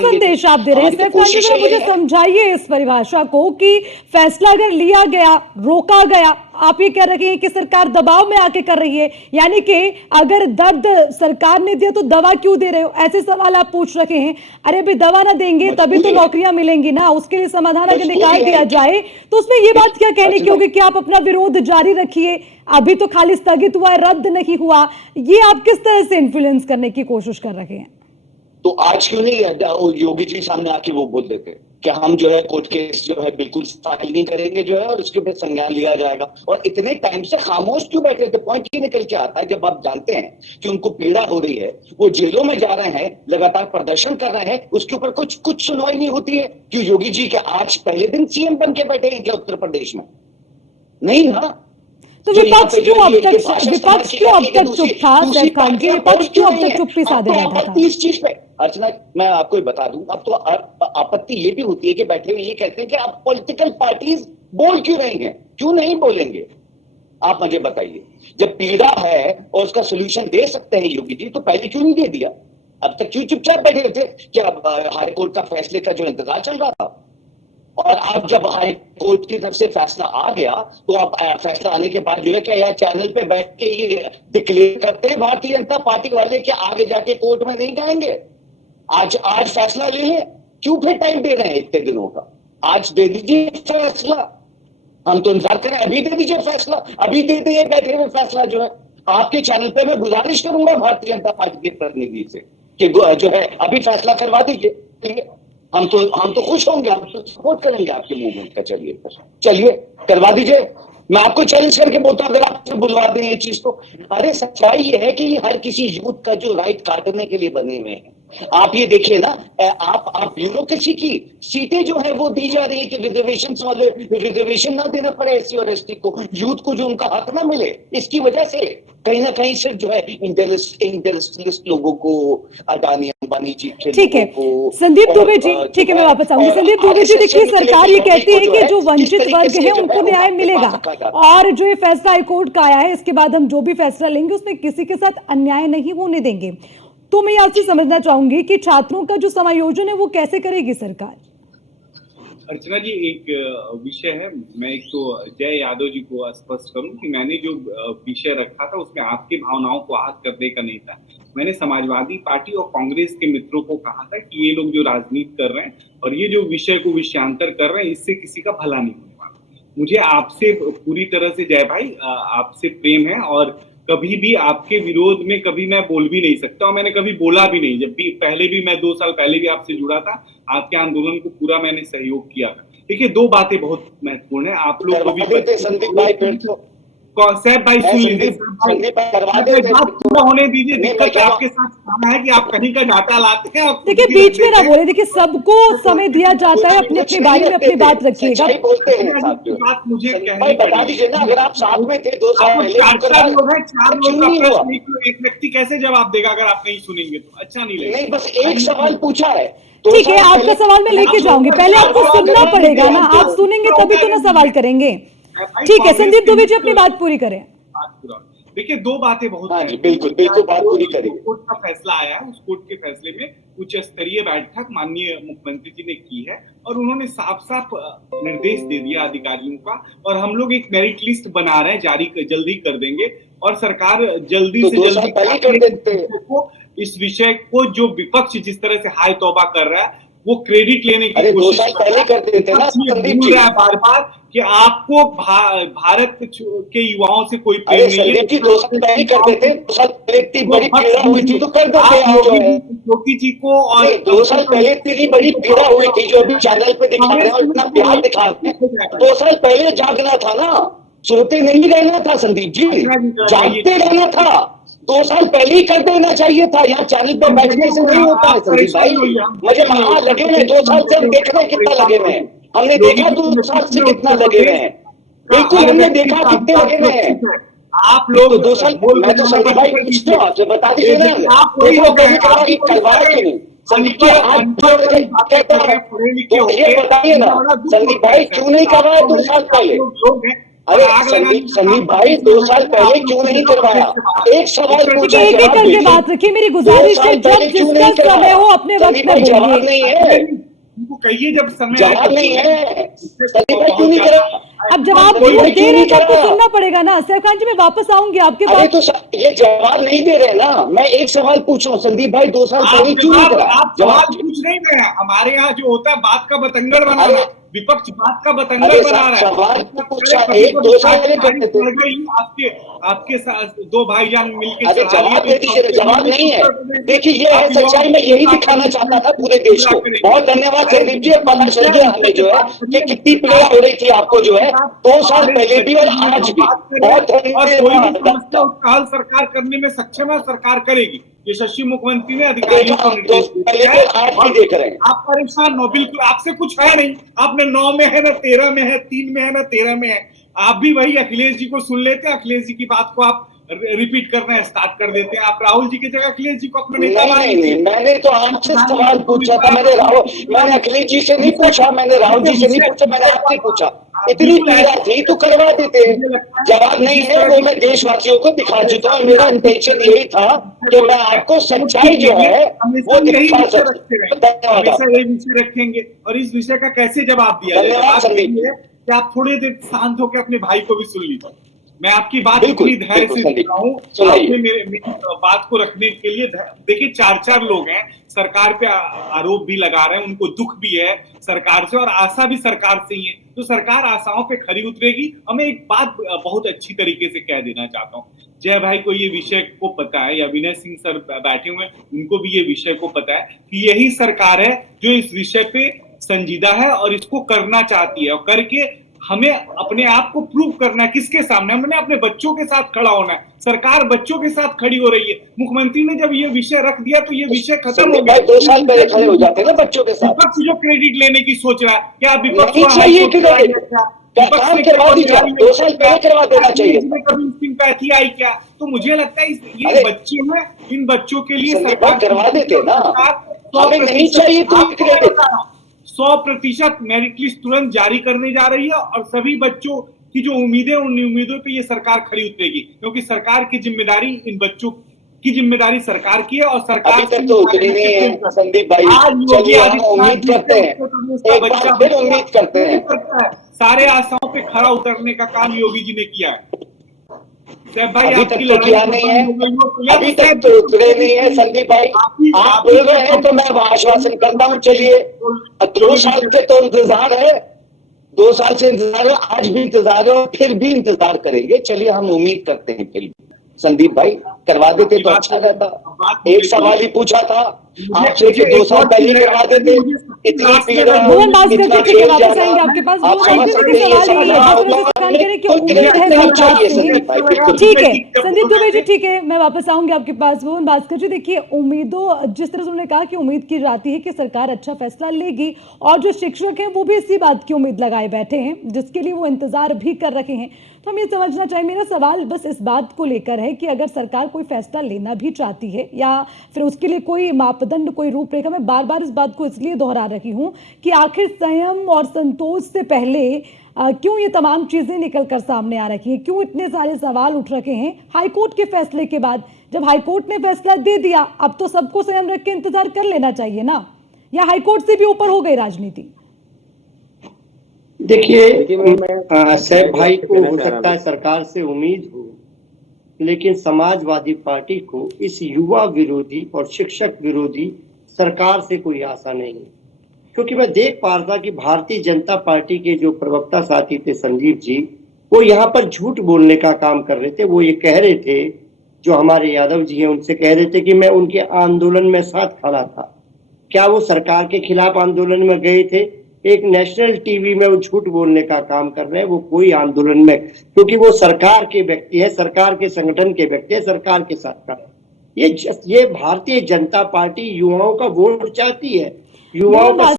संदेश आप दे रहे हैं? सैफ खान जी, जरा मुझे समझाइए इस परिभाषा को कि फैसला अगर लिया गया, रोका गया, आप ये कह रहे हैं कि सरकार दबाव में आके कर रही है, यानी कि अगर दर्द सरकार ने दिया तो दवा क्यों दे रहे हो, ऐसे सवाल आप पूछ रहे हैं। अरे भाई, दवा ना देंगे तभी तो नौकरियां मिलेंगी ना, उसके लिए समाधान अगर निकाल दिया जाए तो उसमें ये बात क्या कहने की होगी कि आप अपना विरोध जारी रखिए, अभी तो खाली स्थगित हुआ है, रद्द नहीं हुआ। ये आप किस तरह से इन्फ्लुएंस करने की कोशिश कर रहे हैं? तो आज क्यों नहीं योगी जी सामने आके वो बोल देते कि हम जो है कोर्ट केस जो है बिल्कुल फाइल नहीं करेंगे जो है, और उसके ऊपर संज्ञान लिया जाएगा। और इतने टाइम से खामोश क्यों बैठे थे? पॉइंट ही निकल के आता है जब आप जानते हैं कि उनको पीड़ा हो रही है, वो जेलों में जा रहे हैं, लगातार प्रदर्शन कर रहे हैं, उसके ऊपर कुछ सुनवाई नहीं होती है। क्यों योगी जी के आज पहले दिन सीएम बन के बैठे हैं क्या उत्तर प्रदेश में? नहीं ना। तो विपक्ष क्यों अब तक चुप था? सैफ खान जी, विपक्ष क्यों अब तक चुप्पी साधे बैठा था? इस चीज पे अर्चना, मैं आपको बता दूं, अब तो आपत्ति ये भी होती है कि बैठे हुए ये कहते हैं कि आप पॉलिटिकल पार्टीज बोल क्यों रही हैं, क्यों नहीं बोलेंगे? आप मुझे बताइए, जब पीड़ा है और उसका सोल्यूशन दे सकते हैं योगी जी, तो पहले क्यों नहीं दे दिया? अब तक क्यों चुपचाप बैठे थे? क्या हाई कोर्ट का फैसले का जो इंतजार चल रहा था? और अब जब हाई कोर्ट की तरफ से फैसला आ गया, तो आप फैसला आने के बाद जो है क्या यार चैनल पे बैठ के ये डिक्लेयर करते हैं भारतीय जनता पार्टी वाले कि आगे जाके कोर्ट में नहीं जाएंगे? आज फैसला ले लें, क्यों फिर टाइम दे रहे हैं इतने दिनों का? आज दे दीजिए फैसला, हम तो इंतजार करें, अभी दे दीजिए फैसला, अभी दे दीजिए बैठे हुए फैसला जो है। आपके चैनल पे मैं गुजारिश करूंगा भारतीय जनता पार्टी के प्रतिनिधि से कि जो है अभी फैसला करवा दीजिए। हम तो खुश होंगे, हम तो सपोर्ट करेंगे आपके मूवमेंट का। चलिए करवा दीजिए। मैं आपको चैलेंज करके बोलता हूं, अगर आप बुलवा दें ये चीज तो। अरे सच्चाई ये है कि हर किसी यूथ का जो राइट काटने के लिए बने हुए हैं। आप ये देखिए ना, आप ब्यूरोक्रेसी की सीटें जो है वो दी जा रही है कि रिजर्वेशन ना देना पड़े एससी और एसटी को, यूथ को जो उनका हक ना मिले। इसकी वजह से कहीं ना कहीं सिर्फ जो है इंडस्ट्रियलिस्ट लोगों को, अडानी अंबानी जी के ठीक है संदीप दुबे जी, ठीक है मैं वापस आऊंगी। संदीप दुबे जी, देखिए सरकार ये कहती है कि जो वंचित वर्ग है उनको न्याय मिलेगा, और जो ये फैसला हाईकोर्ट का आया है, इसके बाद हम जो भी फैसला लेंगे उसमें किसी के साथ अन्याय नहीं होने देंगे। तो मैं आपसे समझना चाहूंगी कि छात्रों का जो समायोजन है वो कैसे करेगी सरकार? अर्चना जी, एक विषय है, मैं एक तो जय यादव जी को स्पष्ट करूं कि मैंने जो विषय रखा था उसमें आपकी भावनाओं को आहत करने का नहीं था। मैंने समाजवादी पार्टी और कांग्रेस के मित्रों को कहा था कि ये लोग जो राजनीति कर रहे हैं और ये जो विषय को विषयांतर कर रहे हैं, इससे किसी का भला नहीं होने वाला। मुझे आपसे पूरी तरह से, जय भाई, आपसे प्रेम है, और कभी भी आपके विरोध में कभी मैं बोल भी नहीं सकता, और मैंने कभी बोला भी नहीं। जब भी पहले भी मैं 2 साल पहले भी आपसे जुड़ा था, आपके आंदोलन को पूरा मैंने सहयोग किया। देखिए, 2 बातें बहुत महत्वपूर्ण है, आप लोग को भी संदीप भाई, सैफ भाई सुन लीजिए, बात पूरा होने दीजिए। दिक्कत आपके साथ है कि आप कहीं का डाटा लाते हैं। देखिए बीच में ना बोले, देखिए सबको समय दिया जाता है, अपने अपने बारे में अपनी बात रखिएगा। बात मुझे बता दीजिए ना, अगर आप साथ में थे 2 साल पहले, 4 लोग हैं, 4 लोग का प्रश्न एक व्यक्ति कैसे जवाब देगा? अगर आप नहीं सुनेंगे तो अच्छा नहीं लगेगा। नहीं, बस एक सवाल पूछा है। ठीक है, आपका सवाल मैं लेके जाऊंगी, पहले आपको सुनना पड़ेगा ना, आप सुनेंगे तभी तो ना सवाल करेंगे। ठीक है संदीप दुबे जी, अपनी बात पूरी करें। देखिए, 2 बातें बहुत बिल्कुल बात पूरी करेंगे। कोर्ट का फैसला आया है, उस कोर्ट के फैसले में उच्च स्तरीय बैठक माननीय मुख्यमंत्री जी ने की है, और उन्होंने साफ साफ निर्देश दे दिया अधिकारियों का, और हम लोग एक मेरिट लिस्ट बना रहे हैं, जारी जल्दी कर देंगे, और सरकार जल्दी से जल्दी कर देते हैं। इस विषय को, जो विपक्ष जिस तरह से हाय तौबा कर रहा है, वो क्रेडिट लेने की कोशिश पहले कर देते हैं ना, बार बार कि आपको भारत के युवाओं से कोई प्रेम नहीं है। 2 साल पहले कर देते, 2 साल पहले इतनी बड़ी पीड़ा हुई थी तो कर देते योगी जी को, और 2 साल पहले इतनी बड़ी पीड़ा हुई थी जो अभी चैनल पे दिखा रहे हैं और इतना प्यार दिखा रहे हैं। 2 साल पहले जागना था ना, सोते नहीं रहना था संदीप जी, जागते रहना था। 2 साल पहले ही कर देना चाहिए था, यहाँ चैनल पे बैठने से नहीं होता है संदीप भाई। मुझे वहां लगे हुए 2 साल से, हम देख रहे हैं कितना लगे हुए हैं, हमने देखा 2 साल से कितना लगे हुए हैं, बिल्कुल हमने देखा कितने लगे हुए हैं। आप लोग 2 साल, मैं तो संदीप भाई आपसे बता दीजिए ना, करवाया क्यों नहीं संदीप जी? ये बताइए ना संदीप भाई, क्यों नहीं करवाया 2 साल पहले? अरे संदीप भाई 2 साल पहले क्यों नहीं करवाया? एक सवाल ठीक पूछा, है, एक एक जवाब करके दीजिए। बात रखिए। मेरी 2 गुजारिश है, साल जब पहले क्यों नहीं जिसका समय करवाया? हो अपने वक्त संदीप में भाई जवाब बोलिए। नहीं है, उनको कहिए जब समय जवाब नहीं है। संदीप भाई क्यों नहीं करा? अब जवाब कोई वो भाई दे क्यों रहे नहीं हैं तो आपको करा? सुनना पड़ेगा ना। सैफ खान जी, मैं वापस आऊंगी आपके अरे पास। तो ये जवाब नहीं दे रहे ना। मैं एक सवाल पूछ रहा हूँ, संदीप भाई 2 साल पहले क्यों नहीं करा? आप सवाल पूछ नहीं रहे हैं। हमारे यहाँ जो होता है बात का बतंगड़ बनाना, अरे विपक्ष बात का बतंगड़ अरे बना रहा है। सवाल पूछा, कभी 1-2 साल पहले गाड़ी करते थे। चढ़ गई, आपके आपके साथ 2 भाईजान मिलके अरे चढ़ा लिए, जवाब तो दे दीजिए, जवाब नहीं है। देखिए ये है आप सच्चाई, मैं यही दिखाना चाहता था पूरे देश को। बहुत धन्यवाद संदीप जी, पता चल गया हमें जो है कि कितनी पीड़ा हो रही थी आपको जो है 2 साल पहले भी और आज भी। बहुत और कोई भी धन्यवाद। समस्या उसका हल सरकार करने में सक्षम है, सरकार करेगी। यशस्वी मुख्यमंत्री ने अधिकारियों देखा को हम 2 निर्देश साल पहले दिया भी है। और आज भी और देख रहे हैं। आप परेशान हो, बिल्कुल आपसे कुछ है नहीं। आपने 9 में है ना 13 में है, 3 में है ना 13 में है। आप भी वही अखिलेश जी को सुन लेते हैं, अखिलेश जी की बात को आप रिपीट करना स्टार्ट कर देते हैं। आप राहुल जी की जगह अखिलेश जी को अपना नेता मान नहीं लीजिए। मैंने तो आपसे सवाल पूछा था। मैंने अखिलेश जी से नहीं पूछा, मैंने राहुल जी से नहीं पूछा, मैंने आपसे पूछा। इतनी पीड़ा थी तो करवा देते। जवाब नहीं है, वो मैं देशवासियों को दिखा चुका हूँ। मेरा इंटेंशन यही था कि मैं आपको सच्चाई जो है वो दिखा सकूं। धन्यवाद हमेशा आपका। यही विषय रखेंगे। और इस विषय का कैसे जवाब दिया जाए? धन्यवाद जवाब संदीप। ये है कि आप थोड़ी देर शांत होकर अपने भाई को भी सुन लीजिए। मैं आपकी बात बिल्कुल इतनी धैर्य बिल्कुल से सुन संदीप, रहा हूँ। सुनाइए। आपने मेरी बात को रखने के लिए देखिए 4 लोग हैं सरकार पे आरोप भी लगा रहे हैं, उनको दुख भी है सरकार से और आशा भी सरकार से ही है। तो सरकार आशाओं पे खरी उतरेगी। और मैं एक बात बहुत अच्छी तरीके से कह देना चाहता हूँ, जय भाई को ये विषय को पता है, या विनय सिंह सर बैठे हुए हैं उनको भी ये विषय को पता है कि यही सरकार है जो इस विषय पे संजीदा है और इसको करना चाहती है। और करके हमें अपने आप को प्रूव करना है। किसके सामने? हमने अपने बच्चों के साथ खड़ा होना है। सरकार बच्चों के साथ खड़ी हो रही है। मुख्यमंत्री ने जब ये विषय रख दिया तो ये विषय खत्म हो संदीप गया। भाई 2 साल पहले खड़े हो जाते ना बच्चों के साथ। विपक्ष जो क्रेडिट लेने की सोच रहा है, क्या विपक्ष नहीं चाहिए हाईकोर्ट कि में आ गया क्या? विपक्ष काम ने करवा क्या दीजिए, तैयारी 2 साल पहले करवा देना चाहिए इसमें था। कभी सिंपैथी आई क्या? तो मुझे लगता है ये अरे बच्चे हैं, इन बच्चों के लिए संदीप भाई सरकार करवा देते ना। सरकार हमें नहीं चाहिए कोई क्रेडिट। 100% मेरिट लिस्ट तुरंत जारी करने जा रही है। और सभी बच्चों की जो उम्मीदें, उन उम्मीदों पे ये सरकार खरी उतरेगी, क्योंकि सरकार की जिम्मेदारी इन बच्चों की जिम्मेदारी सरकार की है। और सरकार अभी तक तो उतरी नहीं है संदीप भाई। आज योगी चलिए हम आदित्यनाथ उम्मीद जी करते से हैं, उत्तर प्रदेश का एक बार बच्चा फिर उम्मीद करते हैं। करता है। सारे आशाओं पे खरा उतरने का काम योगी जी ने किया है। सैफ भाई अभी आपकी तक तो लड़ाई किया नहीं है, हो गई हो तो अभी तक तो उतरे नहीं है संदीप भाई। आप बोल रहे हैं तो मैं आश्वासन करता हूँ। चलिए 2 साल से तो इंतजार है, 2 साल से इंतजार है, आज भी इंतजार है और फिर भी इंतजार करेंगे। चलिए हम उम्मीद करते हैं फिर भी। संदीप भाई करवा देते तो अच्छा रहता। एक सवाल ही पूछा था आपसे कि 2 साल पहले करवा देते। इतनी पीड़ा, भुवन भास्कर इतना जी, ठीक है, जेल वापस जाना, आएंगे आपके पास। आप भुवन भास्कर समझते जी, नहीं है सवाल यही है, जिस तरह से सब। सरकार कह रहे हैं कि कोई उम्मीद है क्रेडिट नहीं सरकार चाहिए से। संदीप भाई, बिल्कुल। ठीक है संदीप दुबे जी, ठीक है, मैं वापस आऊंगी आपके पास। भुवन भास्कर जी, देखिए उम्मीदों, जिस तरह से उन्होंने कहा कि उम्मीद की जाती है कि सरकार अच्छा फैसला लेगी, और जो शिक्षक हैं वो भी इसी बात की उम्मीद लगाए बैठे हैं, जिसके लिए वो इंतजार भी कर रहे हैं। तो हम ये समझना चाहिए, मेरा सवाल बस इस बात को लेकर है कि अगर सरकार कोई फैसला लेना भी चाहती है या फिर उसके लिए कोई मापदंड, कोई रूपरेखा, मैं बार बार इस बात को इसलिए दोहरा रही हूं कि आखिर संयम और संतोष से पहले क्यों ये तमाम चीजें निकल कर सामने आ रही है, क्यों इतने सारे सवाल उठ रखे हैं हाईकोर्ट के फैसले के बाद? जब हाईकोर्ट ने फैसला दे दिया, अब तो सबको संयम रख के इंतजार कर लेना चाहिए ना, या हाईकोर्ट से भी ऊपर हो गई राजनीति? देखिए सैफ भाई को हो सकता है सरकार से उम्मीद हो, लेकिन समाजवादी पार्टी को इस युवा विरोधी और शिक्षक विरोधी सरकार से कोई आशा नहीं है। क्योंकि मैं देख पा रहा था कि भारतीय जनता पार्टी के जो प्रवक्ता साथी थे संदीप जी, वो यहाँ पर झूठ बोलने का काम कर रहे थे। वो ये कह रहे थे, जो हमारे यादव जी हैं उनसे कह रहे थे कि मैं उनके आंदोलन में साथ खड़ा था। क्या वो सरकार के खिलाफ आंदोलन में गए थे? एक नेशनल टीवी में वो झूठ बोलने का काम कर रहे हैं। वो कोई आंदोलन में, क्योंकि वो सरकार के व्यक्ति है, सरकार के संगठन के व्यक्ति है, सरकार के साथ खड़ा है। ये भारतीय जनता पार्टी युवाओं का वोट चाहती है, युवाओं का